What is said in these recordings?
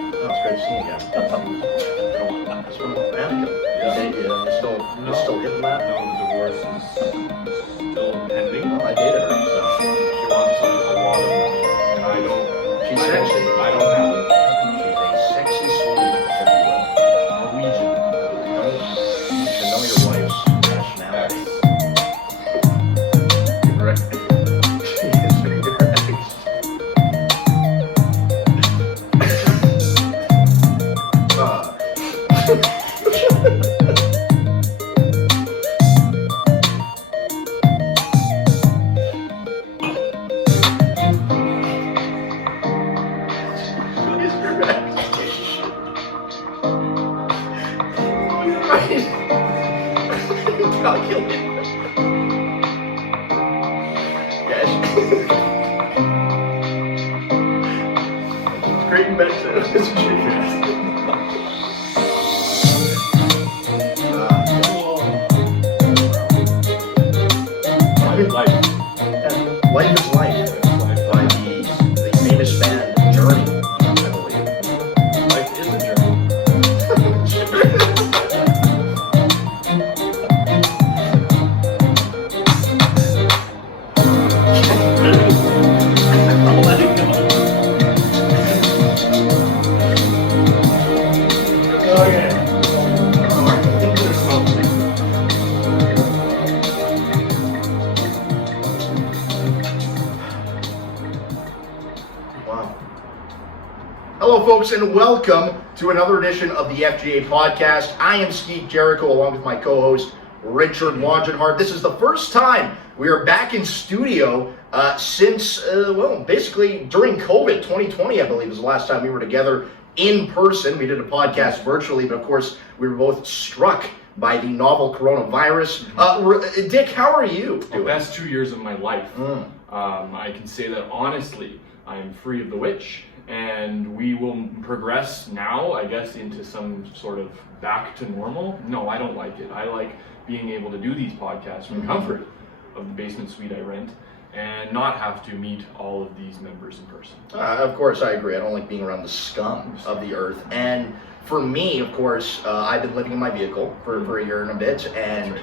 Oh, it's great to see you again. It's been a while. Yeah. You're still hitting that? No, the divorce is still pending. Well, I dated her, so. She wants a lot of money, and I don't. She's sexy. I don't have it. She's a sexy Swede, if you will. Norwegian. You should know your wife's nationality. Correct. Yes, correct. Great invention. Life is Life by the famous band Journey, I believe. Life is a journey. I'll let it go. Okay. Wow. Hello, folks, and welcome to another edition of the FGA Podcast. I am Skeet, Jericho, along with my co-host, Richard Longenhard. This is the first time we are back in studio since, basically during COVID. 2020, I believe, was the last time we were together in person. We did a podcast virtually, but of course, we were both struck by the novel coronavirus. Dick, how are you The doing? best 2 years of my life. I can say that honestly, I'm free of the witch, and we will progress now, I guess, into some sort of back to normal. No, I don't like it. I like being able to do these podcasts from the comfort of the basement suite I rent and not have to meet all of these members in person. Of course, I agree. I don't like being around the scum of the earth. And for me, of course, I've been living in my vehicle for a year and a bit, and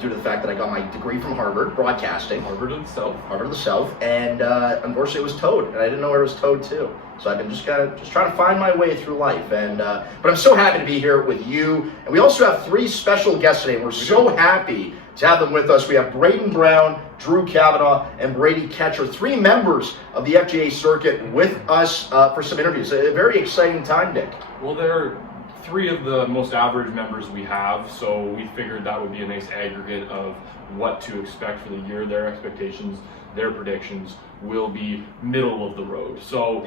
due to the fact that I got my degree from Harvard, broadcasting, Harvard of the South. Harvard of the South, and unfortunately it was towed, and I didn't know where it was towed to. So I've been just trying to find my way through life, and but I'm so happy to be here with you. And we also have three special guests today. We're so happy to have them with us. We have Brayden Brown, Drew Cavanagh, and Brady Kachur, three members of the FGA Circuit with us for some interviews. A very exciting time, Dick. Well, they're three of the most average members we have, so we figured that would be a nice aggregate of what to expect for the year. Their expectations, their predictions will be middle of the road. So,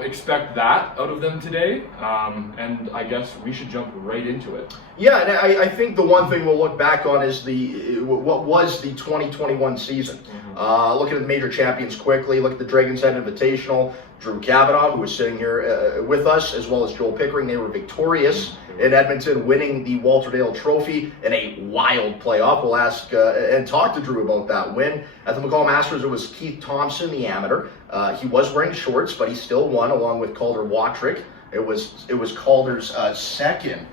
expect that out of them today, and I guess we should jump right into it. Yeah, and I think the one thing we'll look back on is what was the 2021 season. Looking at the major champions quickly, look at the Dragon's Head Invitational. Drew Cavanagh, who was sitting here with us, as well as Joel Pickering, they were victorious in Edmonton, winning the Walter Dale Trophy in a wild playoff. We'll ask and talk to Drew about that win. At the McCall Masters, it was Keith Thompson, the amateur. He was wearing shorts, but he still won, along with Calder Watrick. It was Calder's second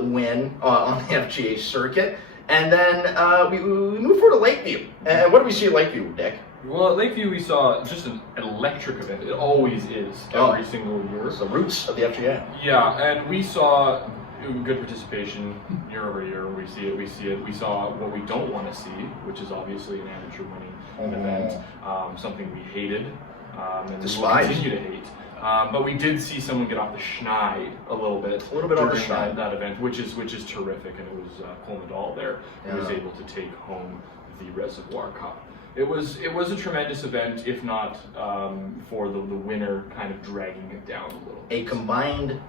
win on the FGA Circuit. And then we moved forward to Lakeview. And what do we see at Lakeview, Dick? Well, at Lakeview we saw just an electric event. It always is every single year. It's the roots of the FGA. Yeah, and we saw good participation year over year. We see it. We saw what we don't want to see, which is obviously an amateur winning event, something we hated and despised. We'll continue to hate. But we did see someone get off the schneid a little bit off the schneid. that event, which is terrific, and it was Cole Nadal there who was able to take home the Reservoir Cup. It was a tremendous event, if not for the winner kind of dragging it down a little. A combined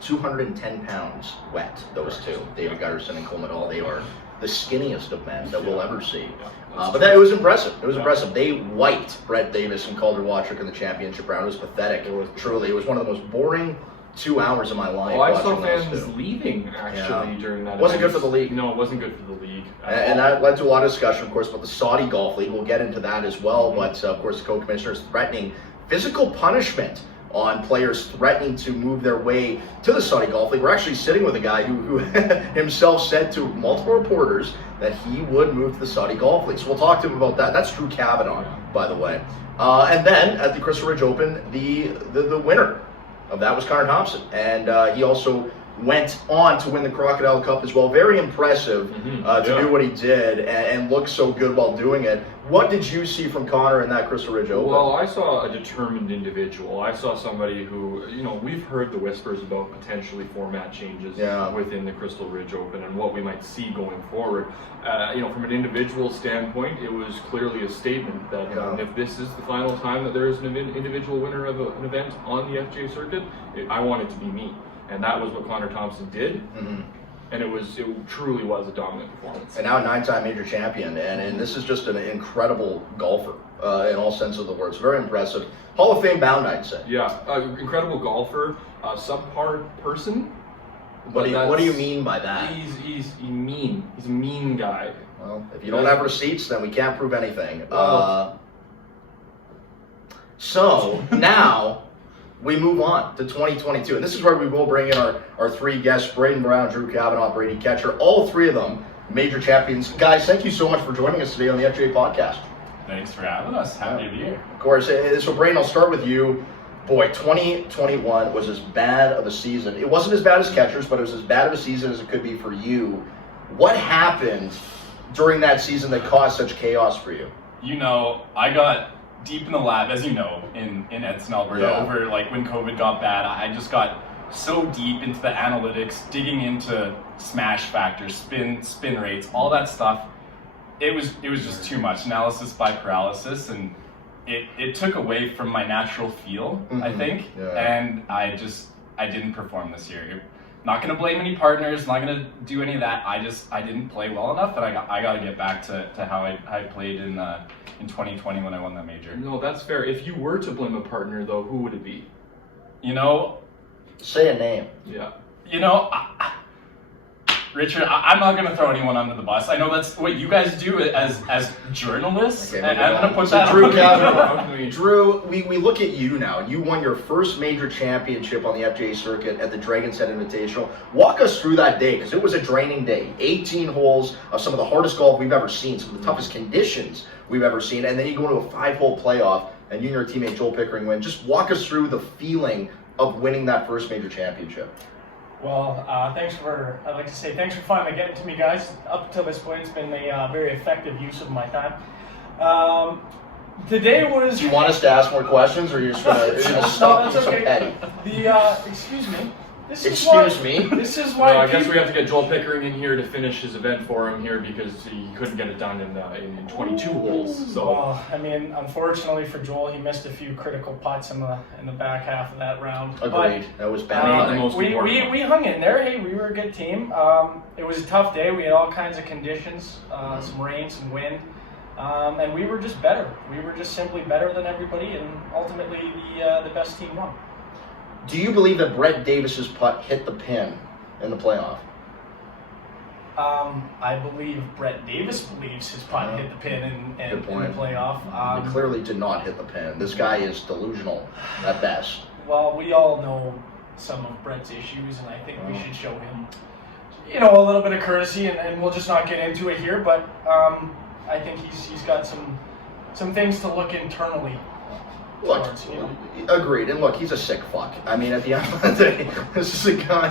210 pounds wet, those two, David Gutterson and Cole Nadal. They are the skinniest of men that we'll ever see. But it was impressive. It was impressive. They wiped Brett Davis and Calder Watrick in the championship round. It was pathetic. Truly. It was one of the most boring 2 hours of my life. I saw fans leaving actually during that. Wasn't good for the league. No, it wasn't good for the league. And that led to a lot of discussion, of course, about the Saudi Golf League. We'll get into that as well. But of course, the co-commissioner is threatening physical punishment on players threatening to move their way to the Saudi Golf League. We're actually sitting with a guy who himself said to multiple reporters that he would move to the Saudi Golf League. So we'll talk to him about that. That's Drew Cavanagh, by the way. And then at the Crystal Ridge Open, the winner of that was Connor Thompson. And he also went on to win the Crocodile Cup as well. Very impressive to do what he did and look so good while doing it. What did you see from Connor in that Crystal Ridge Open? Well, I saw a determined individual. I saw somebody who, we've heard the whispers about potentially format changes within the Crystal Ridge Open and what we might see going forward. From an individual standpoint, it was clearly a statement that if this is the final time that there is an individual winner of an event on the FGA circuit, I want it to be me. And that was what Connor Thompson did. And it truly was a dominant performance. And now a 9-time major champion, and this is just an incredible golfer in all sense of the words. Very impressive. Hall of Fame bound, I'd say. Yeah, incredible golfer, subpar person. What do you mean by that? He's mean. He's a mean guy. Well, if you don't have receipts, then we can't prove anything. So now we move on to 2022, and this is where we will bring in our three guests: Brayden Brown, Drew Cavanagh, Brady Kachur. All three of them major champions. Guys, thank you so much for joining us today on the FGA Podcast. Thanks for having us. Happy to be here. Of course. So Brayden, I'll start with you. Boy, 2021 was as bad of a season. It wasn't as bad as Kachur's, but it was as bad of a season as it could be for you. What happened during that season that caused such chaos for you? I got deep in the lab, as you know, in Edson, Alberta, over when COVID got bad. I just got so deep into the analytics, digging into smash factors, spin rates, all that stuff. It was just too much analysis by paralysis, and it took away from my natural feel, I think, and I didn't perform this year. Not going to blame any partners, not going to do any of that. I didn't play well enough, and I got to get back to how I played in 2020 when I won that major. No, that's fair. If you were to blame a partner, though, who would it be? Say a name. Yeah. Richard, I'm not going to throw anyone under the bus. I know that's what you guys do as journalists. Okay, and I'm going to put that Drew on Cavanagh. Drew, we look at you now. You won your first major championship on the FGA circuit at the Dragon's Head Invitational. Walk us through that day, because it was a draining day. 18 holes of some of the hardest golf we've ever seen, some of the toughest conditions we've ever seen, and then you go into a 5-hole playoff, and you and your teammate Joel Pickering win. Just walk us through the feeling of winning that first major championship. Well, I'd like to say thanks for finally getting to me, guys. Up until this point, it's been a very effective use of my time. Today was... Do you want us to ask more questions, or you're just going to stop being so petty? Excuse me. This This is why. I guess we have to get Joel Pickering in here to finish his event for him here, because he couldn't get it done in 22 holes. So. Well, unfortunately for Joel, he missed a few critical putts in the back half of that round. Agreed. That was bad. We hung in there. Hey, we were a good team. It was a tough day. We had all kinds of conditions, some rain, some wind, and we were just better. We were just simply better than everybody, and ultimately the best team won. Do you believe that Brett Davis's putt hit the pin in the playoff? I believe Brett Davis believes his putt hit the pin in the playoff. It clearly did not hit the pin. This guy is delusional at best. Well, we all know some of Brett's issues, and I think we should show him, a little bit of courtesy, and we'll just not get into it here. But I think he's got some things to look internally. Look, agreed. And look, he's a sick fuck. At the end of the day, this is a guy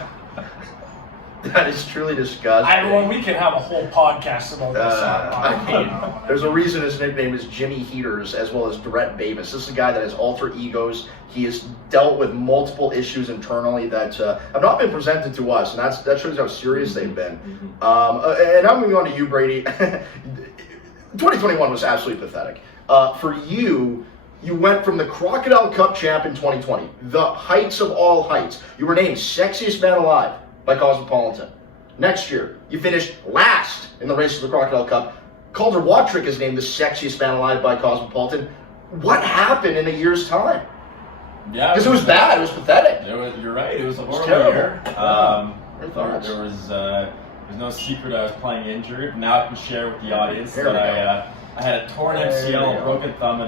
that is truly disgusting. We can have a whole podcast about this. There's a reason his nickname is Jimmy Heaters, as well as Brett Davis. This is a guy that has alter egos. He has dealt with multiple issues internally that have not been presented to us, and that shows how serious they've been. And I'm moving on to you, Brady. 2021 was absolutely pathetic. For you, you went from the Crocodile Cup champ in 2020, the heights of all heights. You were named Sexiest Man Alive by Cosmopolitan. Next year, you finished last in the race of the Crocodile Cup. Calder Watrick is named the Sexiest Man Alive by Cosmopolitan. What happened in a year's time? Yeah, because it was bad. It was pathetic. You're right. It was a horrible year. There was no secret I was playing injured. Now I can share with the audience that I had a torn MCL, a broken thumb,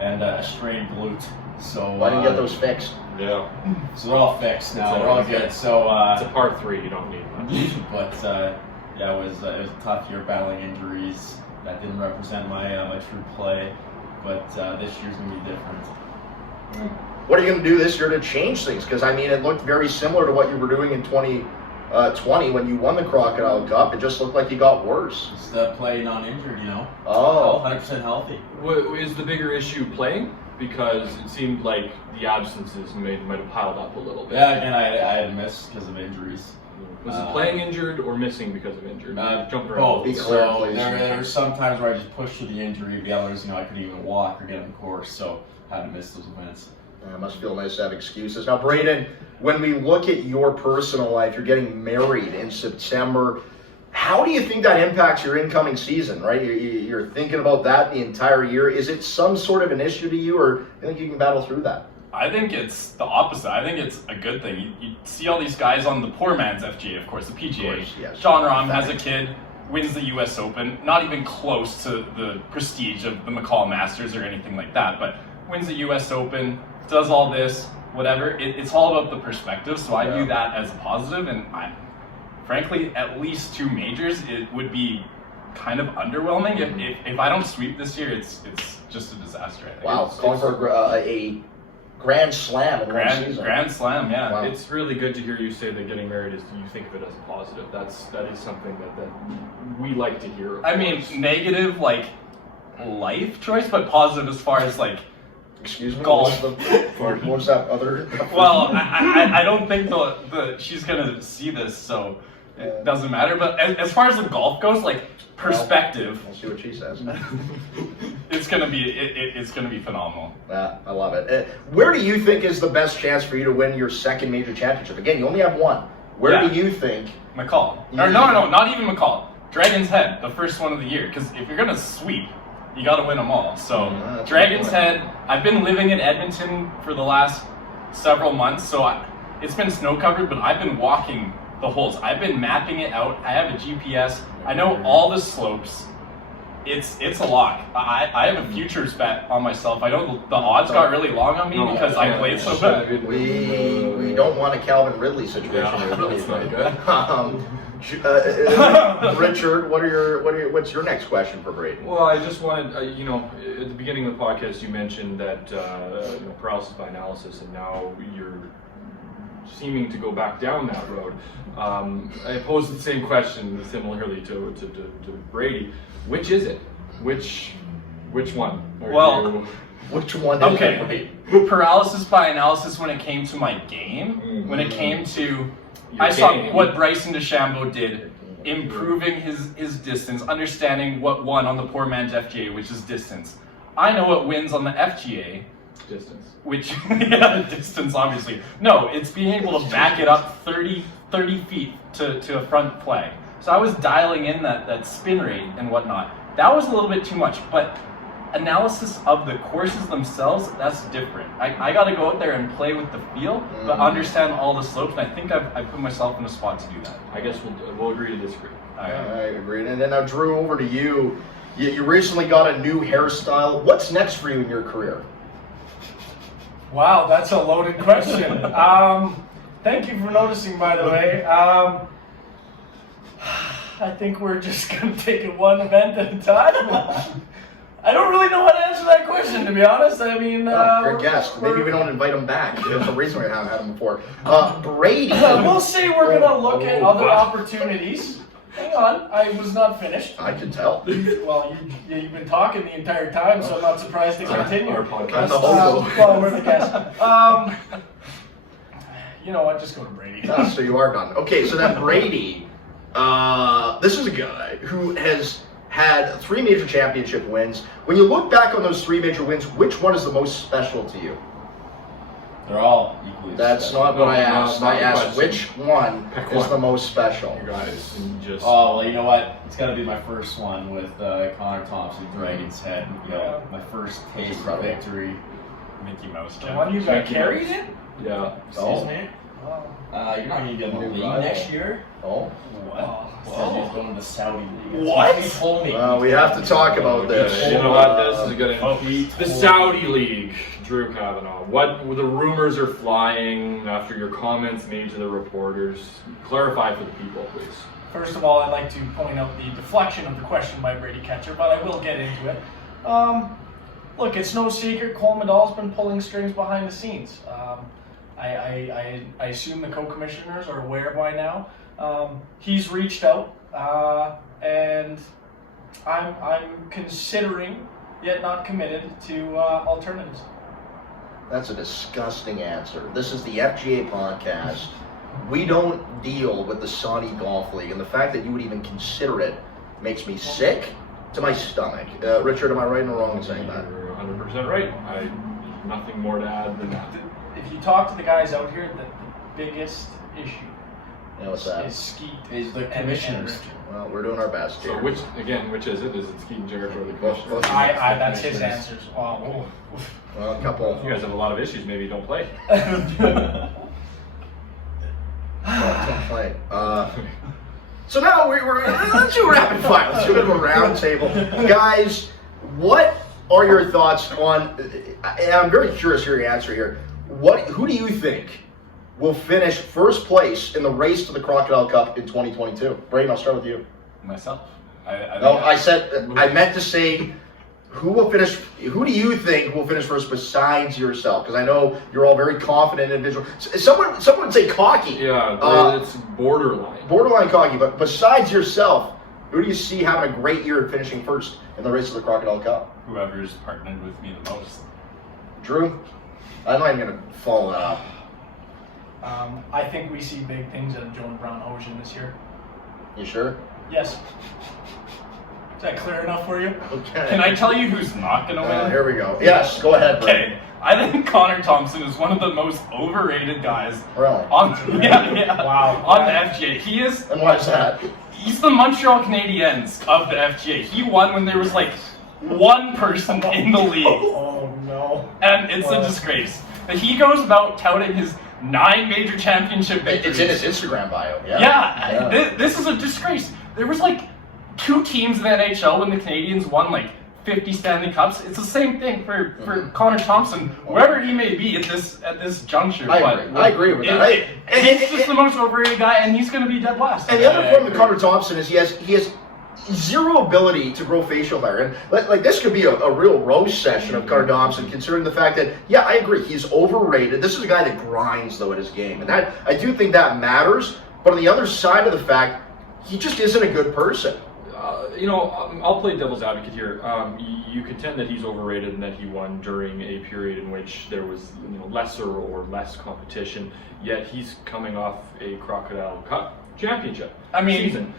and a strained glute. So Why didn't you get those fixed? Yeah. So they're all fixed now. So They're all it's good. good. So It's a par 3. You don't need much. but yeah, it was a tough year battling injuries. That didn't represent my true play. But this year's gonna be different. What are you going to do this year to change things? Because, I mean, it looked very similar to what you were doing in 2020 when you won the Crocodile Cup. It just looked like you got worse. Just play non-injured, you know. Oh. 100% healthy. What is the bigger issue, playing? Because it seemed like the absences might have piled up a little bit. Yeah, again, I had to miss because of injuries. Was it playing injured or missing because of injury? Jumping around. Both. Be clear, So please. there were some times where I just pushed through the injury. The others, I couldn't even walk or get on the course, so I had to miss those events. It must feel nice to have excuses. Now, Brayden, when we look at your personal life, you're getting married in September. How do you think that impacts your incoming season, right? You're thinking about that the entire year. Is it some sort of an issue to you, or do you think you can battle through that? I think it's the opposite. I think it's a good thing. You see all these guys on the poor man's FGA, of course, the PGA. Of course, yes. John Rahm has a kid, wins the U.S. Open, not even close to the prestige of the McCall Masters or anything like that, but wins the U.S. Open, does all this, whatever. It's all about the perspective, so I view that as a positive, and frankly, at least 2 majors, it would be kind of underwhelming. If I don't sweep this year, it's just a disaster, I think. Wow, calling for a Grand Slam in one season. Grand Slam, yeah. Wow. It's really good to hear you say that getting married is, you think of it as a positive. That is something that we like to hear. I mean, negative, like, life choice, but positive as far as, like, Excuse me? golf. What was that other? Well, I don't think she's gonna see this, so it doesn't matter. But as far as the golf goes, like, perspective, We'll see what she says. it's gonna be phenomenal. I love it. Where do you think is the best chance for you to win your second major championship? Again, you only have one. Where do you think? McCall. Or no, not even McCall. Dragon's Head, the first one of the year. Because if you're gonna sweep, you got to win them all. So Dragon's Head. I've been living in Edmonton for the last several months, so it's been snow covered, but I've been walking the holes. I've been mapping it out. I have a GPS. I know all the slopes. It's a lock. I have a futures bet on myself. I know the odds got really long on me because I played so good. We don't want a Calvin Ridley situation. Yeah, that's not good. Richard, what's your next question for Brady? Well, I just wanted, at the beginning of the podcast, you mentioned that paralysis by analysis, and now you're seeming to go back down that road. I posed the same question similarly to Brady. Which is it? Which one? Which one? Okay. Paralysis by analysis when it came to my game, when it came to I saw what Bryson DeChambeau did, improving his distance, understanding what won on the poor man's FGA, which is distance. I know what wins on the FGA. Distance. Which, distance, obviously. No, it's being able to back it up 30 feet to a front flag. So I was dialing in that spin rate and whatnot. That was a little bit too much, but analysis of the courses themselves, that's different. I got to go out there and play with the feel, but understand all the slopes, and I think I've put myself in a spot to do that. I guess we'll agree to disagree. I agree. And then now, Drew, over to you. You recently got a new hairstyle. What's next for you in your career? Wow, that's a loaded question. Thank you for noticing, by the way. I think we're just going to take it one event at a time. I don't really know how to answer that question, to be honest. I mean, great guest. Maybe we don't invite him back. There's a reason we haven't had him before. Brady. We'll say we're going to look at other opportunities. Hang on, I was not finished. I can tell. Well, you've been talking the entire time, so I'm not surprised to continue. Our podcast. Well, we're the guest. You know what? Just go to Brady. So you are done. Okay, so then Brady, this is a guy who has had 3 major championship wins. When you look back on those 3 major wins, which one is the most special to you? They're all equally That's special. not what I asked. not I the asked question. which one Pick is one. the most special. You guys, and just Oh, well, you know what? It's got to be my first one with Connor Thompson, Dragon's Head. You know, my first taste of incredible. victory. Mickey Mouse. The one you got carried in? yeah. Excuse me? You're not going to get in the New league rival. next year. Oh. What? Said he's going to the Saudi league. What? He told me. We have to talk about this. You know what? This is going Oh, to the Saudi League, Drew Cavanagh. What the rumors are flying after your comments made to the reporters? Clarify for the people, please. First of all, I'd like to point out the deflection of the question by Brady Kachur, but I will get into it. Look, it's no secret Cole Medall's been pulling strings behind the scenes. I assume the co-commissioners are aware by now. He's reached out, and I'm considering, yet not committed, to alternatives. That's a disgusting answer. This is the FGA Podcast. We don't deal with the Saudi Golf League, and the fact that you would even consider it makes me sick to my stomach. Richard, am I right or wrong in saying that? You're 100% right. Nothing more to add than that. If you talk to the guys out here, the biggest issue Yeah, what's that? is Skeet. Is the and commissioners. Richard. Well, we're doing our best So here. which is it? Is it Skeet and Jericho or the Both- commissioner? both. That's his answers. Oh. Well, a couple. You guys have a lot of issues. Maybe you don't play. Don't play. So now let's do rapid fire. Let's do a bit of a round table. Guys, what are your thoughts on, and I'm very curious to hear your answer here, who do you think will finish first place in the race to the Crocodile Cup in 2022? Brayden, I'll start with you. Myself. I meant to say, who do you think will finish first besides yourself? Because I know you're all very confident individuals. Someone would say cocky. Yeah, it's borderline. Borderline cocky, but besides yourself, who do you see having a great year and finishing first in the race to the Crocodile Cup? Whoever's partnered with me the most. Drew? I'm not even going to follow that up. I think we see big things out of Joan Brown Ocean this year. You sure? Yes. Is that clear enough for you? Okay. Can I tell you who's not going to win? Here we go. Yes, go ahead, Brayden. Okay, I think Connor Thompson is one of the most overrated guys Really? on Wow. on the FGA. He is. And why is that? He's the Montreal Canadiens of the FGA. He won when there was like one person in the league, Oh no. and it's a disgrace. But he goes about touting his 9 major championship victories. It's in his Instagram bio. Yeah. This is a disgrace. There was like 2 teams in the NHL when the Canadians won like 50 Stanley Cups. It's the same thing for Connor Thompson, wherever he may be at this juncture. I agree with that. He's just the most overrated guy, and he's going to be dead last. And the other problem with Connor Thompson is he has zero ability to grow facial hair. And like this could be a real roast session of Connor Thompson, considering the fact that, yeah, I agree, he's overrated. This is a guy that grinds, though, at his game. And that I do think that matters. But on the other side of the fact, he just isn't a good person. I'll play devil's advocate here. You contend that he's overrated and that he won during a period in which there was lesser or less competition, yet he's coming off a Crocodile Cup championship season,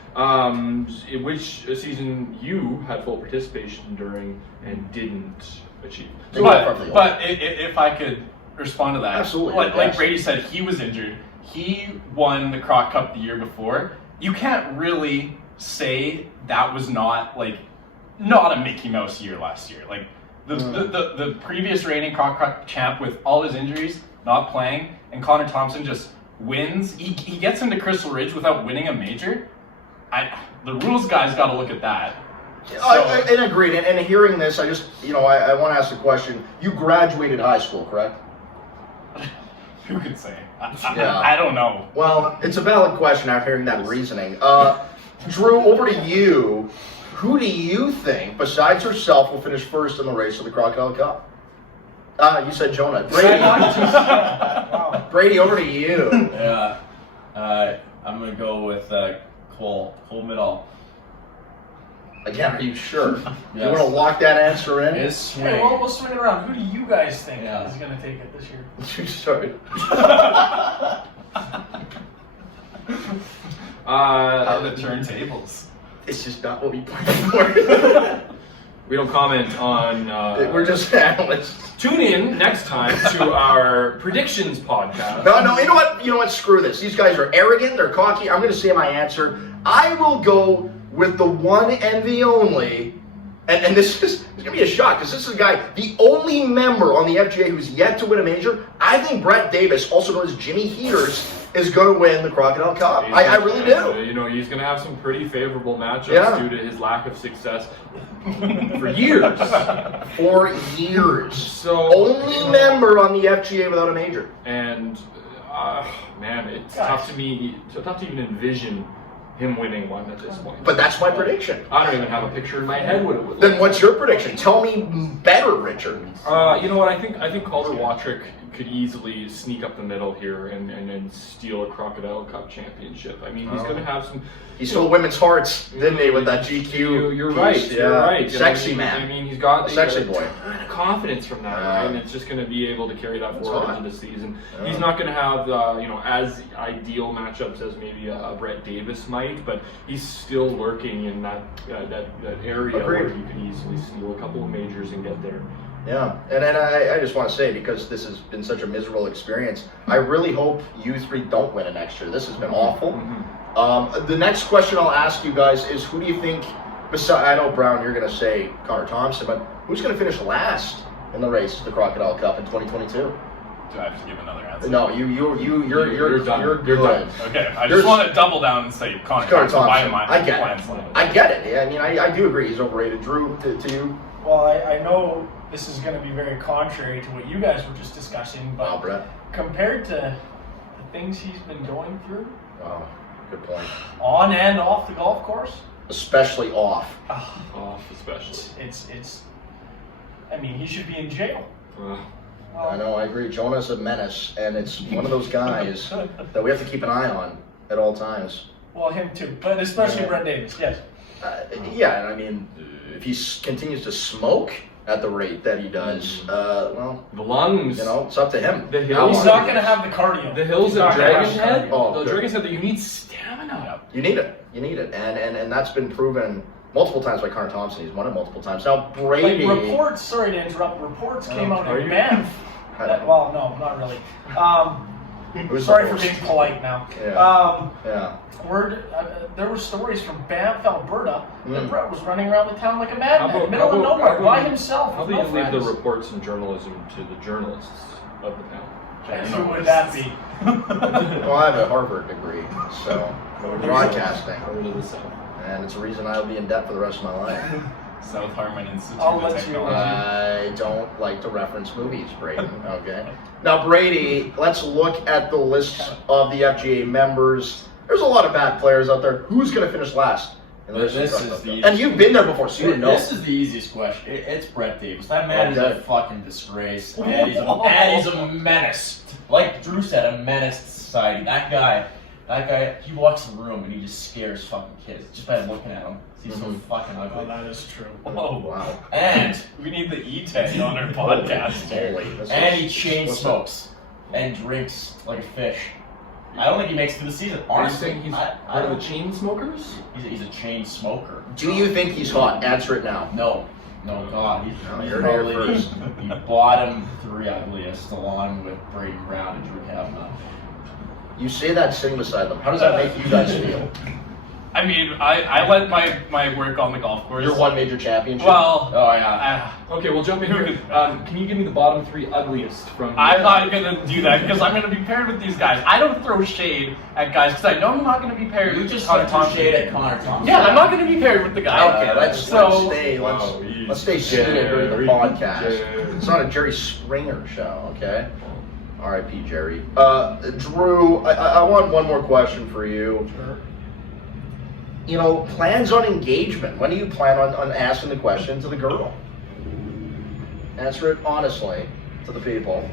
which season you had full participation during and didn't achieve. But if I could respond to that. Absolutely. Like Brady said, he was injured. He won the Croc Cup the year before. You can't really say that was not a Mickey Mouse year last year. Like the previous reigning Croc Cup champ with all his injuries, not playing, and Connor Thompson just wins. He gets into Crystal Ridge without winning a major. The rules guys got to look at that. I agreed. And hearing this, I just, I want to ask the question. You graduated high school, correct? Who could say? Yeah. I don't know. Well, it's a valid question after hearing that reasoning. Drew, over to you. Who do you think, besides yourself, will finish first in the race of the Crocodile Cup? You said Jonah. Brady. Wow. Brady, over to you. Yeah. I'm going to go with Cole Medall. Again, are you sure? Yes. You want to lock that answer in? His swing. Hey, we'll swing it around. Who do you guys think Yeah. is going to take it this year? Sorry. The turntables. It's just not what we planned for. We don't comment on. We're just analysts. Tune in next time to our predictions podcast. No, you know what? Screw this. These guys are arrogant, they're cocky. I'm going to say my answer. I will go with the one and the only And this is going to be a shock because this is a guy, the only member on the FGA who's yet to win a major. I think Brett Davis, also known as Jimmy Heaters, is going to win the Crocodile Cup. I really do. You know, he's going to have some pretty favorable matchups due to his lack of success for years. For years. So only member on the FGA without a major. And man, it's tough to even envision him winning one at this point. But that's my prediction. I don't even have a picture in my head what it would look Then like. what's your prediction? Tell me better, Richard. You know what? I think Calder Watrick could easily sneak up the middle here and steal a Crocodile Cup championship. I mean, he's going to have some. He stole women's hearts, didn't he, with that GQ? You're piece? right. You're right. Sexy man. I mean, he's got sexy boy. a ton of confidence from that, right? And it's just going to be able to carry that forward into the season. He's not going to have as ideal matchups as maybe a Brett Davis might, but he's still lurking in that area where he could easily steal a couple of majors and get there. Yeah, and then I just want to say, because this has been such a miserable experience, I really hope you three don't win it next year. This has been awful. The next question I'll ask you guys is, who do you think, I know, Brown, you're going to say Connor Thompson, but who's going to finish last in the race to the Crocodile Cup in 2022? Do I have to give another answer? No, you're done. You're You're good. done. Okay, I just want to double down and say Connor Thompson. I get it. I get it. Yeah, I mean, I do agree he's overrated. Drew, to you? Well, I know this is going to be very contrary to what you guys were just discussing, but Brett. compared to the things he's been going through, Good point. on and off the golf course, Especially off. Off, especially. it's. I mean, he should be in jail. I know, I agree. Jonah's a menace, and it's one of those guys that we have to keep an eye on at all times. Well, him too, but especially Brett Davis. Yes. Yeah, and I mean, if he continues to smoke at the rate that he does, well, The lungs. it's up to him. The hills. He's not going to have the cardio. The hills of Dragon's Head. Oh, the Dragon's Head that you need stamina. You need it. And that's been proven multiple times by Connor Thompson. He's won it multiple times. Now, Brady. Reports, sorry to interrupt, reports came out in Banff. Well, no, not really. Sorry for being polite now. There were stories from Banff, Alberta, that Brett was running around the town like a madman in the middle of nowhere by himself. How do you leave the reports and journalism to the journalists of the town? And who would that be? Well, I have a Harvard degree, so broadcasting. Over to the south. And it's a reason I'll be in debt for the rest of my life. South Harmon Institute I'll of let you- Technology. I don't like to reference movies, Brayden, okay? Now, Brady, let's look at the list of the FGA members. There's a lot of bad players out there. Who's going to finish last? This is the And you've been there before, so you know. This is the easiest question. It's Brett Davis. That man is a fucking disgrace, and he's a menace. Like Drew said, a menace to society. That guy, he walks in the room and he just scares fucking kids just by looking at him. He's so fucking ugly. Oh, that is true. Oh, Wow. And we need the E-tag on our podcast. and he chain smokes and drinks like a fish. I don't think he makes it through the season. Are you Honestly, saying he's part of the chain smokers? he's a chain smoker. Do you think he's hot? Answer it now. No, God, he's No, you're here probably first. the bottom three ugliest, along with Brayden Brown and Drew Cavanagh. You say that sitting beside them. How does that make you guys feel? I mean, I let my work on the golf course. Your one major championship? Well, Oh yeah. Okay, we'll jump in here. Can you give me the bottom three ugliest from? I'm not gonna do that because I'm gonna be paired with these guys. I don't throw shade at guys because I know I'm not gonna be paired You with just Connor threw Thompson. shade at Connor Thompson. Yeah, I'm not gonna be paired with the guy. Okay, let's stay seated during the podcast. Jerry. It's not a Jerry Springer show, okay? R.I.P. Jerry. Drew, I want one more question for you. Sure. You know, plans on engagement. When do you plan on asking the question to the girl? Answer it honestly to the people.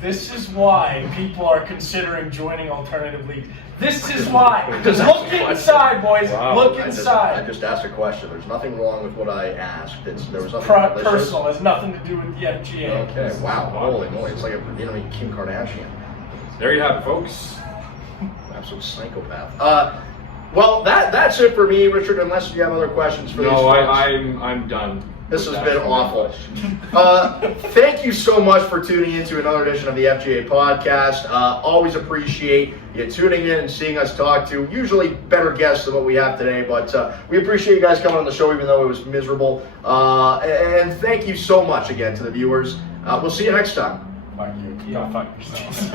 This is why people are considering joining alternative leagues. This is why. Look inside, boys. Wow. Look I inside. just asked a question. There's nothing wrong with what I asked. There was nothing malicious. Personal. Has nothing to do with the FGA. Okay, wow. Holy moly. It's like a Kim Kardashian. There you have it, folks. Absolute psychopath. Well, that's it for me, Richard. Unless you have other questions for these folks. I'm done. This has been awful. Thank you so much for tuning in to another edition of the FGA Podcast. Always appreciate you tuning in and seeing us talk to usually better guests than what we have today. But we appreciate you guys coming on the show, even though it was miserable. And thank you so much again to the viewers. We'll see you next time. Fuck you. Go fuck yourself.